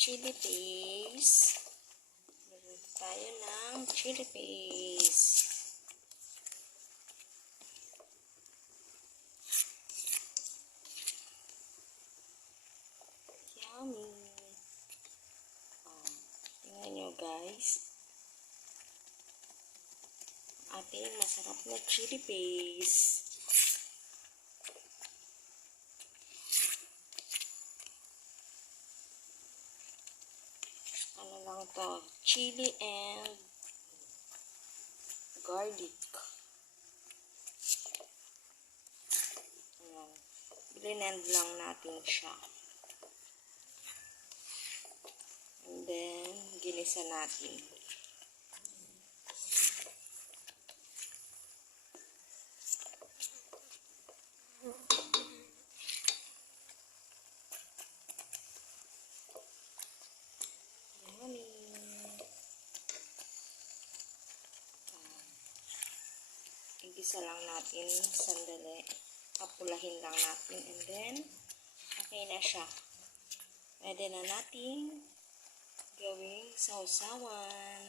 chili paste. Meron tayo ng chili paste. Yummy. Tingnan nyo guys. Ating masarap na chili paste. Ano lang to? Chili and garlic. Ayan. Blend lang natin siya. And then, ginisa natin. Yummy! Igisa lang natin sandali. Papulahin lang natin. And then, okay na siya. Pwede na natin gawing sausawan.